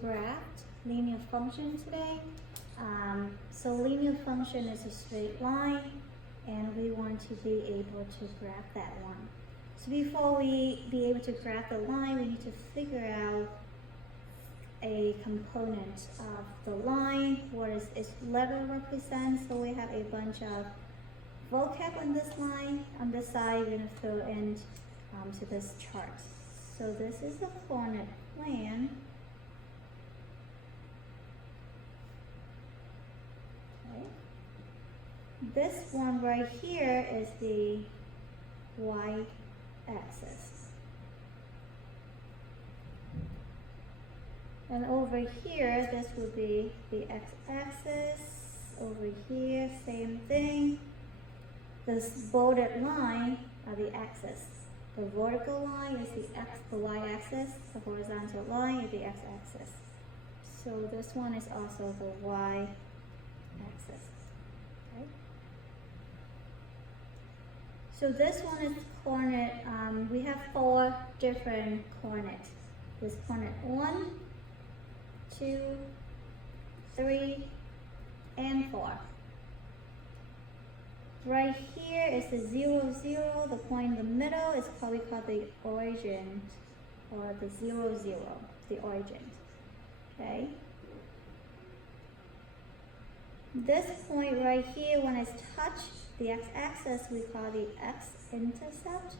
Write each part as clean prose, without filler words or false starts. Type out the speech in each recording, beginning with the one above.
graph linear function today. So linear function is a straight line, and we want to be able to graph that one. So before we be able to graph the line, we need to figure out a component of the line, what is its letter represents. So we have a bunch of vocab on this line. On this side, we're going to throw in to this chart. So this is the coordinate plan. Okay. This one right here is the y-axis. And over here, this would be the x-axis. Over here, same thing. This bolded line are the axis. The vertical line is the y-axis. The horizontal line is the x-axis. So this one is also the y-axis. Okay. So this one is coordinate. We have 4 different coordinates. There's coordinate 1, 2, 3, and 4. Right here is the 0, 0. The point in the middle is probably called the origin, or the 0, 0, the origin. Okay. This point right here, when it's touched the x-axis, we call the x-intercept.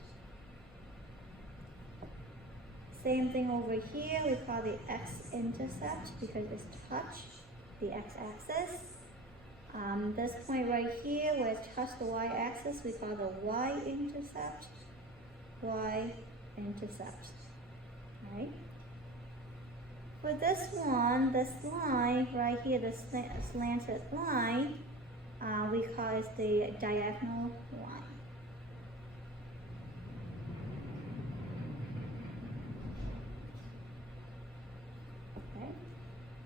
Same thing over here, we call the x-intercept because it's touched the x-axis. This point right here, where it's touched the y-axis, we call the y-intercept. Y-intercept. Right? For this one, this line right here, the slanted line, we call it the diagonal line. Okay.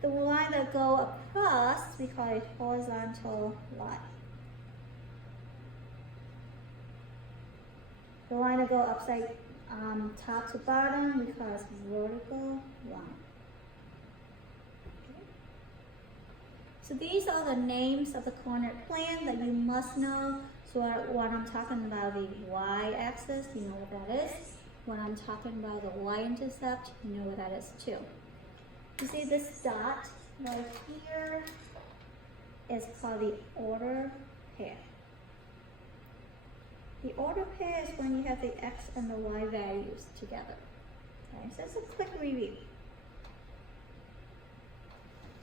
The line that go across, we call it horizontal line. The line that go upside top to bottom, we call it vertical line. Okay. So these are the names of the coordinate plane that you must know. So when I'm talking about the y-axis, you know what that is. When I'm talking about the y-intercept, you know what that is too. You see this dot right here is called the order pair. The order pair is when you have the x and the y values together. Okay, so it's a quick review.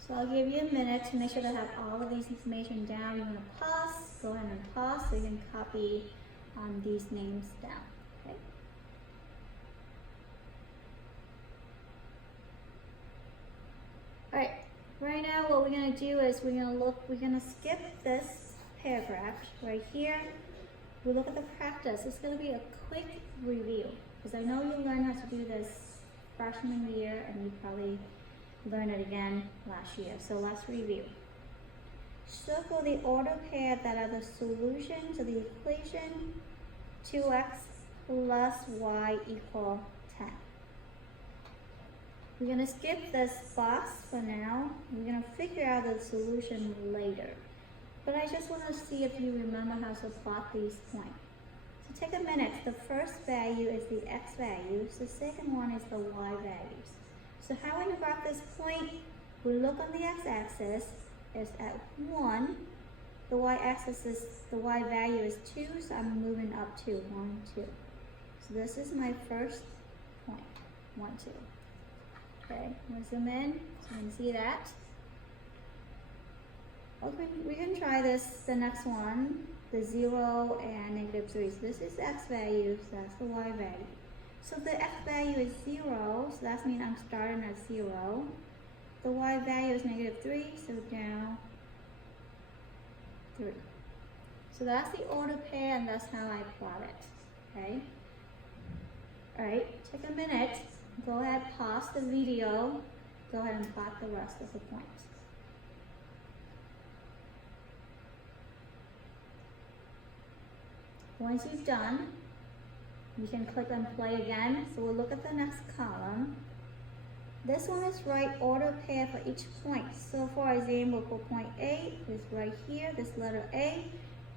So I'll give you a minute to make sure to have all of these information down. You want to pause, go ahead and pause so you can copy these names down. Okay. All right, right now what we're going to do is we're going to skip this paragraph right here. We'll look at the practice. It's going to be a quick review because I know you learned how to do this freshman year and you probably learned it again last year. So let's review. Circle the order pair that are the solution to the equation 2x plus y equal 10. We're going to skip this box for now. We're going to figure out the solution later. But I just want to see if you remember how to plot these points. So take a minute. The first value is the x values. The second one is the y values. So how we graph this point, we look on the x-axis, it's at 1. The y-axis is, the y value is 2, so I'm moving up to 1, 2. So this is my first point, 1, 2. Okay, we'll zoom in so you can see that. Okay, we can try this, the next one, the 0 and negative 3. So this is x values, that's the y value. So the x value is 0, so that means I'm starting at 0. The y value is negative 3, so down 3. So that's the order pair, and that's how I plot it. Okay? Alright, take a minute. Go ahead, pause the video. Go ahead and plot the rest of the points. Once you've done, you can click on play again. So we'll look at the next column. This one is right order pair for each point. So for example, for point A is right here, this letter A.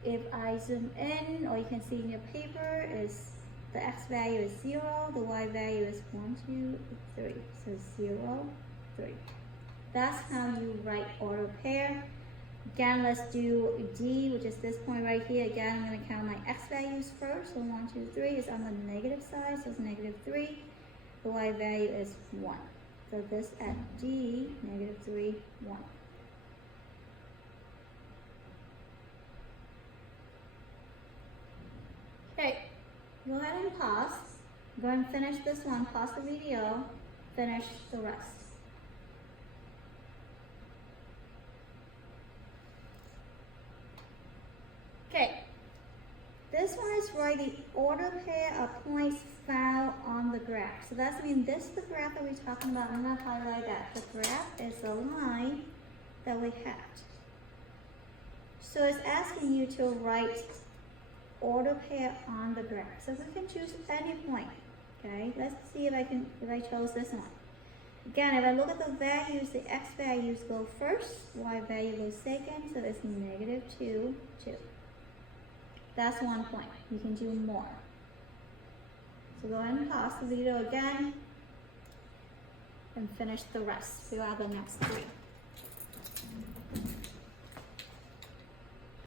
If I zoom in, or you can see in your paper, is the x value is 0, the y value is 1, 2, 3. So 0, 3. That's how you write order pair. Again, let's do D, which is this point right here. Again, I'm going to count my x values first. So 1, 2, 3 is on the negative side, so it's negative 3. The y value is 1. So this at D, negative 3, 1. Okay, go ahead and pause. Go and finish this one. Pause the video. Finish the rest. Okay, this one is right, the order pair of points found on the graph. So that's mean this is the graph that we're talking about. I'm going to highlight that. The graph is the line that we had. So it's asking you to write order pair on the graph. So we can choose any point. Okay, let's see if I chose this one. Again, if I look at the values, the x values go first, y value goes second, so it's negative 2, 2. That's one point. You can do more. So go ahead and pause the video again and finish the rest. Figure out the next 3.